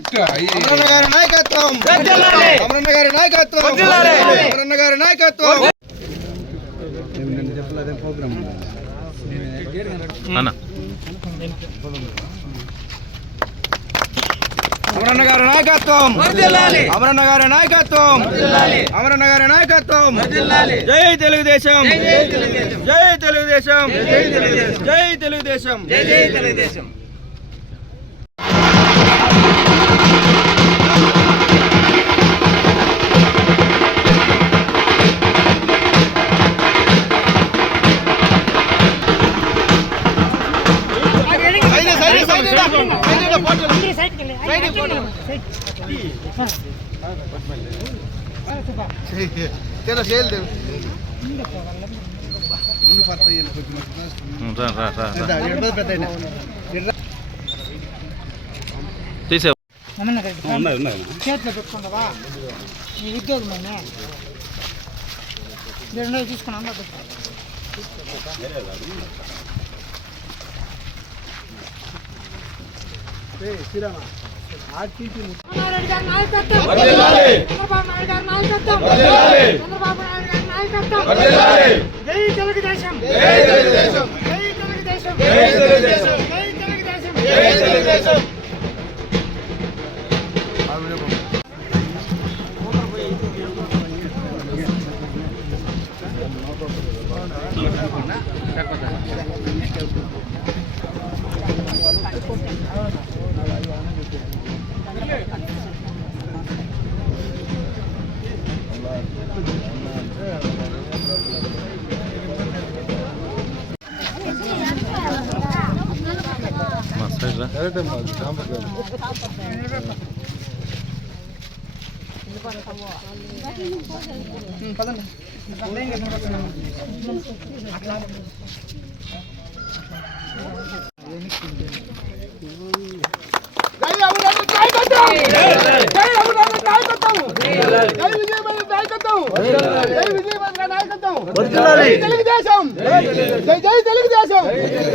అమరన్న గారి నాయకత్వం, అమరన్న గారి నాయకత్వం, అమరన్న గారి నాయకత్వం. అమరన్న గారి నాయకత్వం, అమరన్న గారి నాయకత్వం, అమరన్న గారి నాయకత్వం. జై తెలుగుదేశం, జై తెలుగుదేశం, జై తెలుగుదేశం, జై తెలుగుదేశం. చేతిలో పెట్టుకుంటావా నీ ఉద్యోగం తీసుకున్నా జై తెలుగుదేశం, జై తెలుగుదేశం, జై తెలుగుదేశం, జై తెలుగుదేశం, జై తెలుగుదేశం, జై తెలుగుదేశం.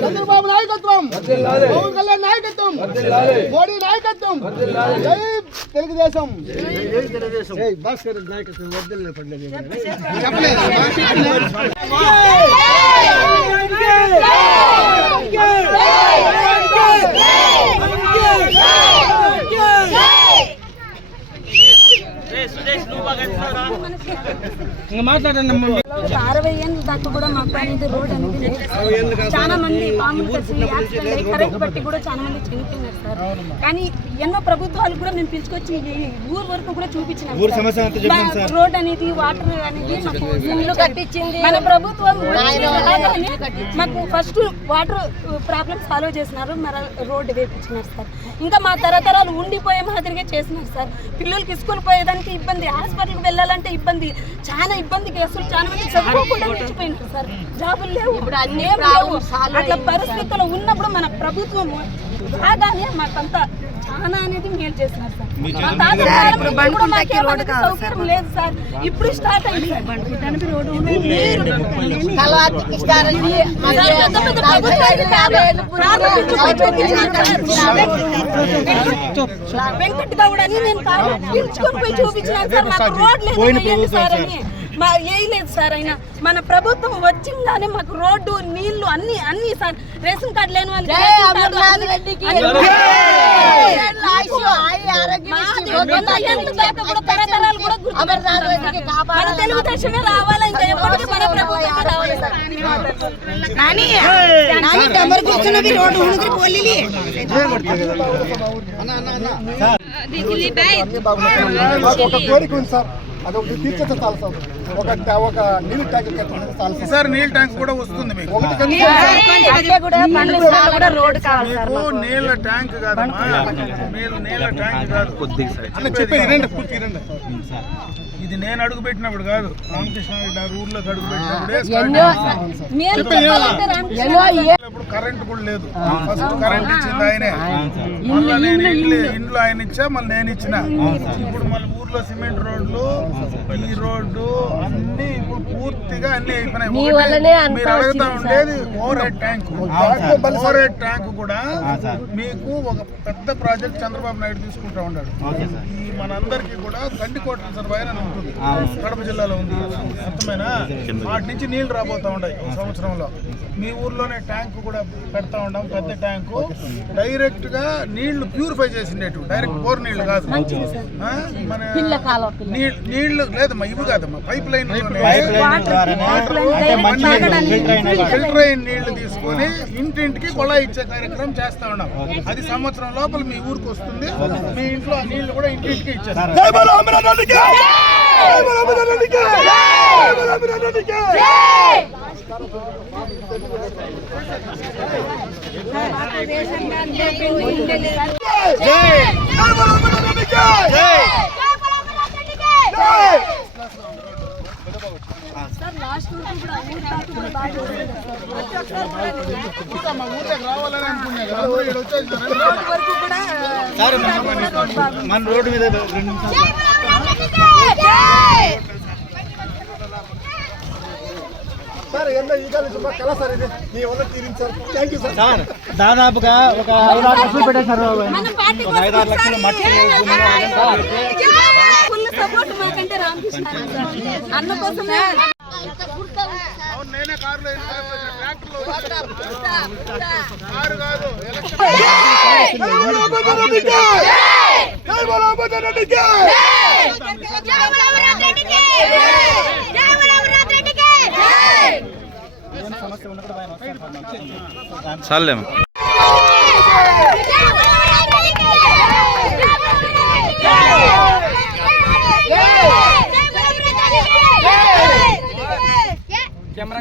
చంద్రబాబు నాయకత్వం, పవన్ కళ్యాణ్ నాయకత్వం, మోడీ నాయకత్వం. జై తెలుగుదేశం, జై తెలుగుదేశం. భాస్కర్ నాయకత్వం వర్ధిల్లాలి. మాట్లాడండి. 60 ఏళ్ళ దాకా కూడా మాకు అనేది రోడ్ అనేది చాలా మంది పాములు కచ్చి కరెంట్ బట్టి కూడా చాలా మంది చనిపోయినారు సార్. కానీ ఎన్నో ప్రభుత్వాలు కూడా మేము పిలుచుకొచ్చి ఊరు వరకు కూడా చూపించినాం. రోడ్ అనేది వాటర్ అనేది మాకు ఇల్లు కట్టించింది మన ప్రభుత్వం. మాకు ఫస్ట్ వాటర్ ప్రాబ్లమ్ సాల్వ్ చేసినారు, మన రోడ్డు వేపించినారు సార్. ఇంకా మా తరతరాలు ఉండిపోయే మాదిరిగా చేసినారు సార్. పిల్లలకి స్కూల్ పోయేదానికి ఇబ్బంది, హాస్పిటల్కి వెళ్ళాలంటే ఇబ్బంది, చాలా ఇబ్బందికి అసలు చాలా మంది చదువుకోకుండా నిలిచిపోయినారు సార్. జాబులు లేవు, ఇప్పుడు అన్నీ లేవు. అట్లా పరిస్థితుల్లో ఉన్నప్పుడు మన ప్రభుత్వం బాగానే మాకంతా చాలా అనేది మేలు చేస్తున్నారు సార్. సౌకర్యం లేదు సార్, ఇప్పుడు స్టార్ట్ అయింది సార్. వెంకట్ గౌడ్ అని నేను పిలుచుకొని పోయి చూపించినాను సార్. మాకు రోడ్ లేదు సార్ అని వేయలేదు సార్. అయినా మన ప్రభుత్వం వచ్చిందానే మాకు రోడ్డు, నీళ్లు అన్ని సార్. రేషన్ కార్డు లేని వాళ్ళు మన తెలుగుదేశమే రావాలా, ఇంకా ఎప్పటికీ మన ప్రభుత్వమే రావాలి సార్. అదొకటి తీర్చేస్తే చాలు సార్. ఒక నీళ్ళ ట్యాంక్ సార్, నీళ్ళ ట్యాంక్ కూడా వస్తుంది మీకు. నీళ్ళ ట్యాంక్ కాదమ్మా, మీరు నీళ్ళ ట్యాంక్ కాదు. ఇది నేను అడుగు పెట్టినప్పుడు కాదు, రామకృష్ణ రెడ్డి ఊర్లోకి అడుగు పెట్టినప్పుడు కరెంట్ కూడా లేదు. ఫస్ట్ కరెంట్ ఇచ్చింది ఆయనే. మళ్ళీ నేను ఇంట్లో ఆయన ఇచ్చా, మళ్ళీ నేను ఇచ్చిన. ఇప్పుడు మళ్ళీ ఊర్లో సిమెంట్ రోడ్లు, ఈ రోడ్డు అన్ని ఇప్పుడు పూర్తిగా అన్ని అయిపోయినాయి. మీరు అడుగుతా ఉండేది over head tank. Over head tank కూడా మీకు ఒక పెద్ద ప్రాజెక్ట్ చంద్రబాబు నాయుడు తీసుకుంటా ఉన్నాడు. ఈ మనందరికీ కూడా గండికోట రిజర్వాయర్ అని ఉంటుంది, కడప జిల్లాలో ఉంది. అర్థమైనా? వాటి నుంచి నీళ్లు రాబోతా ఉన్నాయి ఒక సంవత్సరంలో. మీ ఊర్లోనే ట్యాంక్ కూడా పెడతా ఉన్నాం, పెద్ద ట్యాంకు. డైరెక్ట్ గా నీళ్లు ప్యూరిఫై చేసిండేటు, డైరెక్ట్ బోర్ నీళ్లు కాదు. మన నీళ్లు లేదమ్మా, ఇవి కాదమ్మా, పైప్ లైన్ ఫిల్టర్ అయిన నీళ్లు తీసుకొని ఇంటింటికి కొళాయి ఇచ్చే కార్యక్రమం చేస్తా ఉన్నాం. అది సంవత్సరం లోపల మీ ఊరికి వస్తుంది. మీ ఇంట్లో ఆ నీళ్లు కూడా ఇంటింటికి ఇచ్చేస్తారు. రావాలని అనుకున్నా కదా, మన రోడ్డు మీద 2 నిమిషాలు. సార్ ఎంత ఈ కాలం కళ సార్, ఇది మీ వల్ల తీరింది sir. Thank you sir. Sir దాదాపుగా ఒక 5-6 లక్షలు పెట్టారు సార్. ఒక 5-6 లక్షలు మట్టి ఫుల్ సపోర్ట్ మాకంటే రామకృష్ణ అన్న కోసమే. అవును, నేనే కారులో ట్రాక్టర్లో కారు కాదు. సమస్య ఉన్నప్పుడు చాలేము. కెమెరా